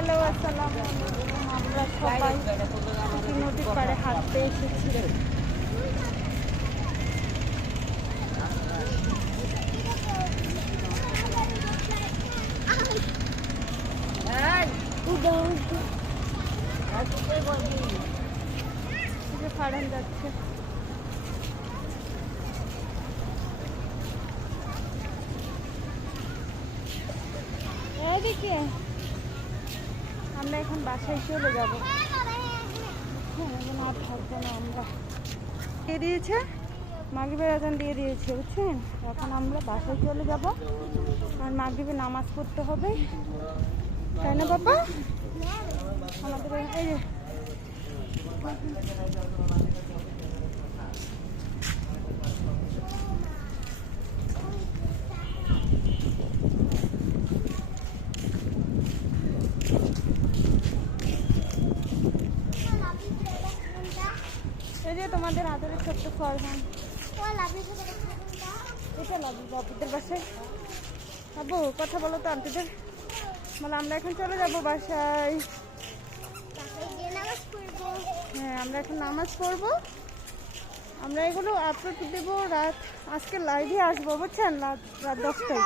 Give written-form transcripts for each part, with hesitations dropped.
Hello, আসসালামু আলাইকুম। আমরা সবাই নদীর পাড়ে হাঁটতে এসেছি। ফাড়ান যাচ্ছে। এদিকে আমরা এখন বাসায় চলে যাবো। এখন আর থাকবো না আমরা। দিয়ে দিয়েছে, মাগরিবের আজান দিয়ে দিয়েছে, বুঝছেন? এখন আমরা বাসায় চলে যাব। আর মাগরিবে নামাজ পড়তে হবে, তাই না বাবা? আমাদের এই যে তোমাদের আদরের ছোট্ট ফরহান, এটা লাগবে বাবুদের বাসায়। বাবু কথা বলো তো আন্টিদের। মানে আমরা এখন চলে যাব বাসায়। হ্যাঁ, আমরা এখন নামাজ পড়বো। আমরা এগুলো আপলোড দেবো রাত, আজকে লাইভে আসবো, বুঝছেন? রাত 10টায়।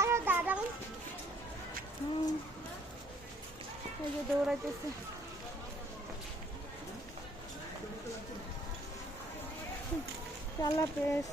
এই যে দৌড়াইতেছে। আল্লাহ হাফেজ।